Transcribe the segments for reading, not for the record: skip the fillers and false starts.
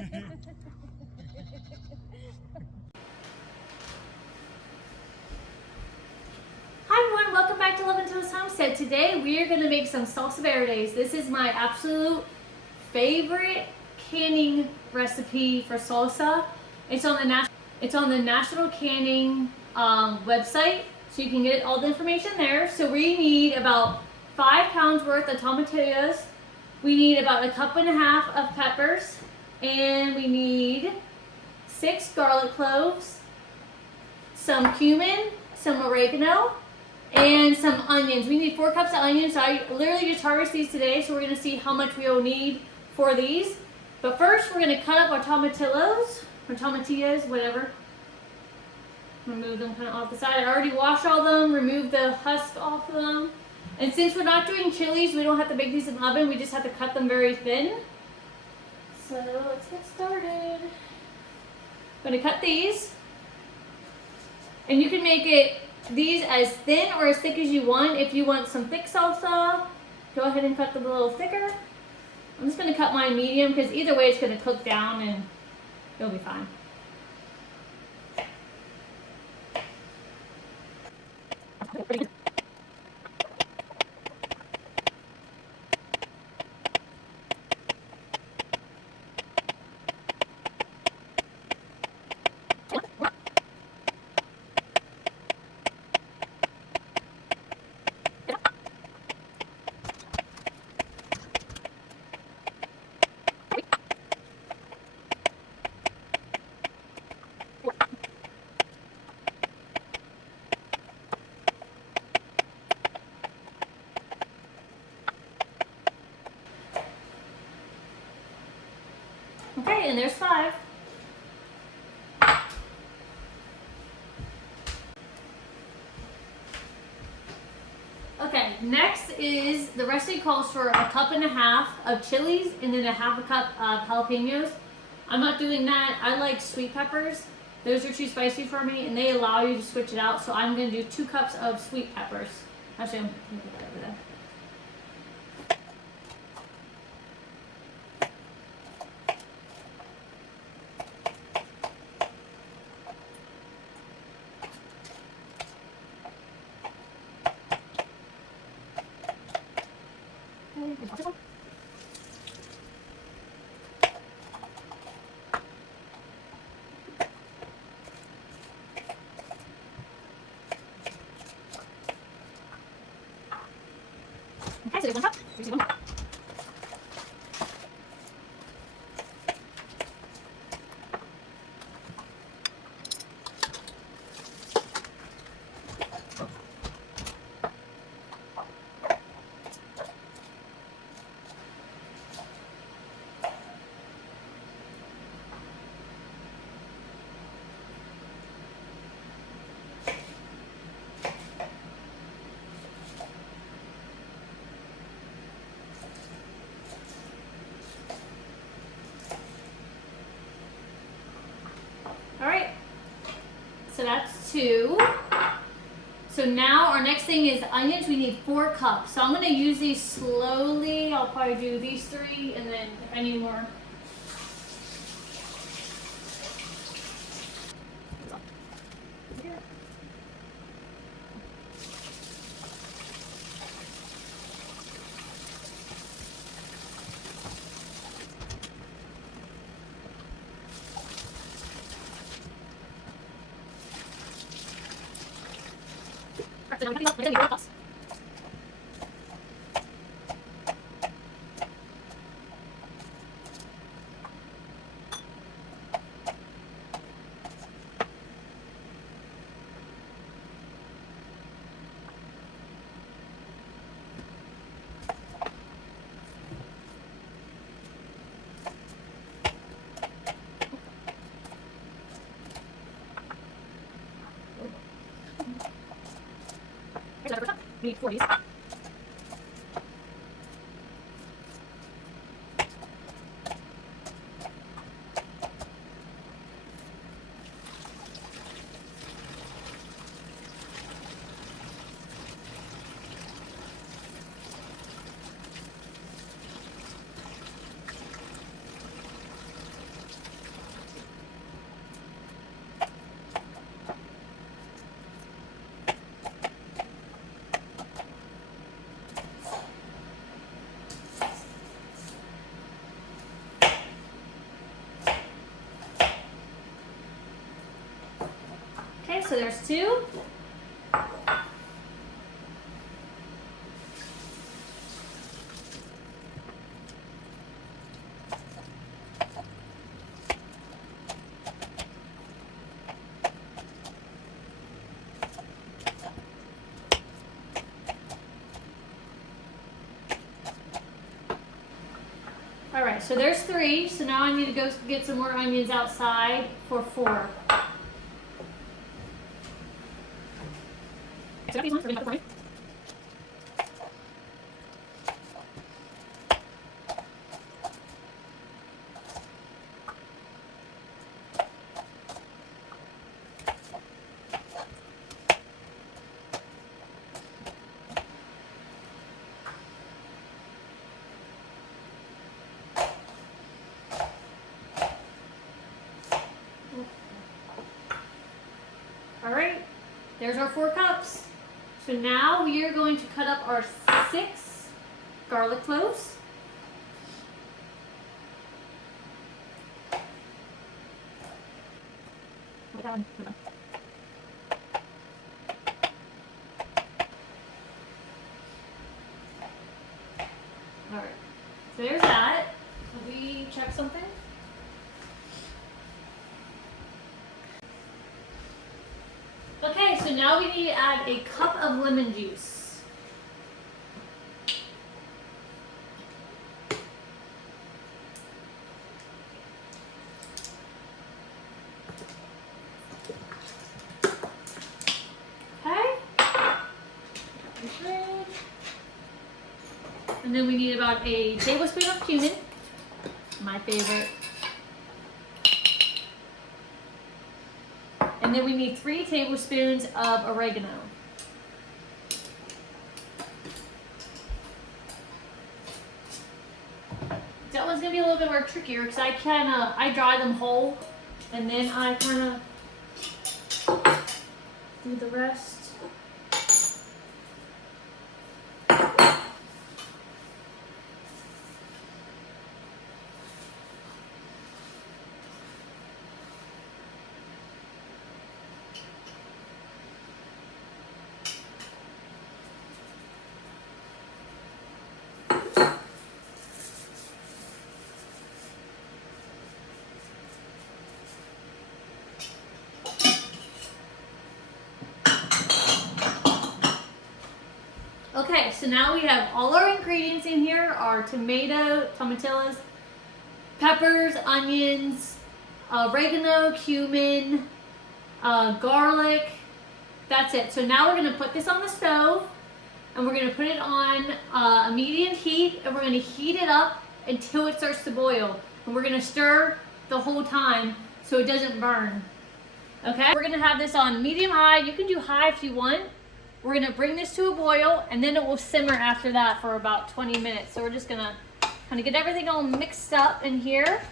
Hi everyone, welcome back to Love and Toast Homestead. Today we are going to make some salsa verdes. This is my absolute favorite canning recipe for salsa. It's on the National Canning website, so you can get all the information there. So we need about 5 pounds worth of tomatillos. We need about 1.5 cups of peppers, and we need 6 garlic cloves, some cumin, some oregano, and some onions. We need 4 cups of onions. So I literally just harvested these today, so we're going to see how much we will need for these. But first, we're going to cut up our tomatillos, or tomatillas, whatever. Remove them kind of off the side. I already washed all of them, removed the husk off of them. And since we're not doing chilies, we don't have to bake these in the oven. We just have to cut them very thin. So let's get started. I'm going to cut these. And you can make these as thin or as thick as you want. If you want some thick salsa, go ahead and cut them a little thicker. I'm just going to cut mine medium because either way it's going to cook down and it'll be fine. Okay, and there's 5. Okay, next is the recipe calls for 1.5 cups of chilies and then 1/2 cup of jalapenos. I'm not doing that. I like sweet peppers. Those are too spicy for me, and they allow you to switch it out. So I'm going to do 2 cups of sweet peppers. Actually, I'm going to put that over there. Okay, so there's 1 cup. There's 1 cup. Alright, so that's 2. So now our next thing is onions. We need 4 cups. So I'm going to use these slowly. I'll probably do these 3, and then if I need more. So now we cut these up. We're going to need 4 cups. We need 4 of these. so there's 2. All right, so there's 3. So now I need to go get some more onions outside for 4. All right, there's our 4 cups. So now we are going to cut up our 6 garlic cloves. All right, so there's that. Can we check something? Okay, so now we need to add a cup of lemon juice. Okay. And then we need about a tablespoon of cumin, my favorite. And then we need 3 tablespoons of oregano. That one's gonna be a little bit more trickier because I dry them whole and then I kind of do the rest. Okay, so now we have all our ingredients in here, our tomatillas, peppers, onions, oregano, cumin, garlic. That's it. So now we're gonna put this on the stove and we're gonna put it on a medium heat and we're gonna heat it up until it starts to boil. And we're gonna stir the whole time so it doesn't burn. Okay, we're gonna have this on medium high. You can do high if you want. We're gonna bring this to a boil and then it will simmer after that for about 20 minutes. So we're just gonna kind of get everything all mixed up in here.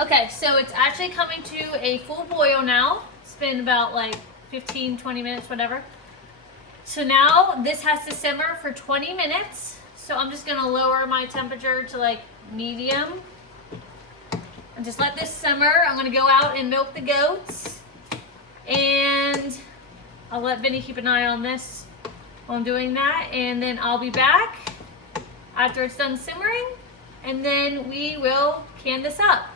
Okay, so it's actually coming to a full boil now. It's been about like 15, 20 minutes, whatever. So now this has to simmer for 20 minutes. So I'm just gonna lower my temperature to like medium. And just let this simmer. I'm gonna go out and milk the goats. And I'll let Vinny keep an eye on this while I'm doing that. And then I'll be back after it's done simmering. And then we will can this up.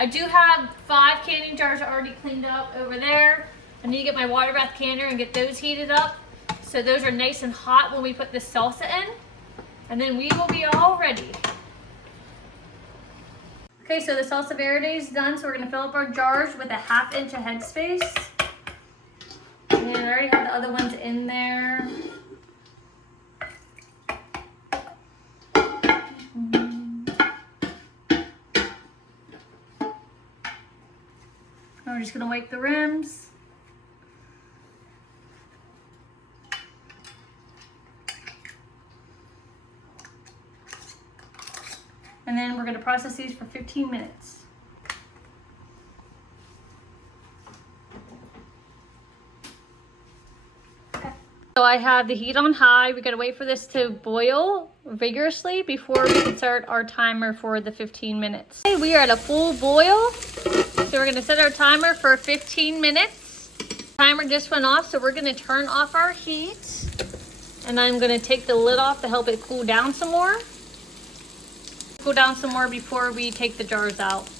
I do have 5 canning jars already cleaned up over there. I need to get my water bath canner and get those heated up. So those are nice and hot when we put the salsa in. And then we will be all ready. Okay, so the salsa verde is done. So we're gonna fill up our jars with a 1/2 inch of headspace. And I already have the other ones in there. We're just gonna wipe the rims. gonna process these for 15 minutes. So I have the heat on high. We gotta wait for this to boil vigorously before we can start our timer for the 15 minutes. Okay, we are at a full boil. So we're gonna set our timer for 15 minutes. Timer just went off, so we're gonna turn off our heat. And I'm gonna take the lid off to help it cool down some more. Cool down some more before we take the jars out.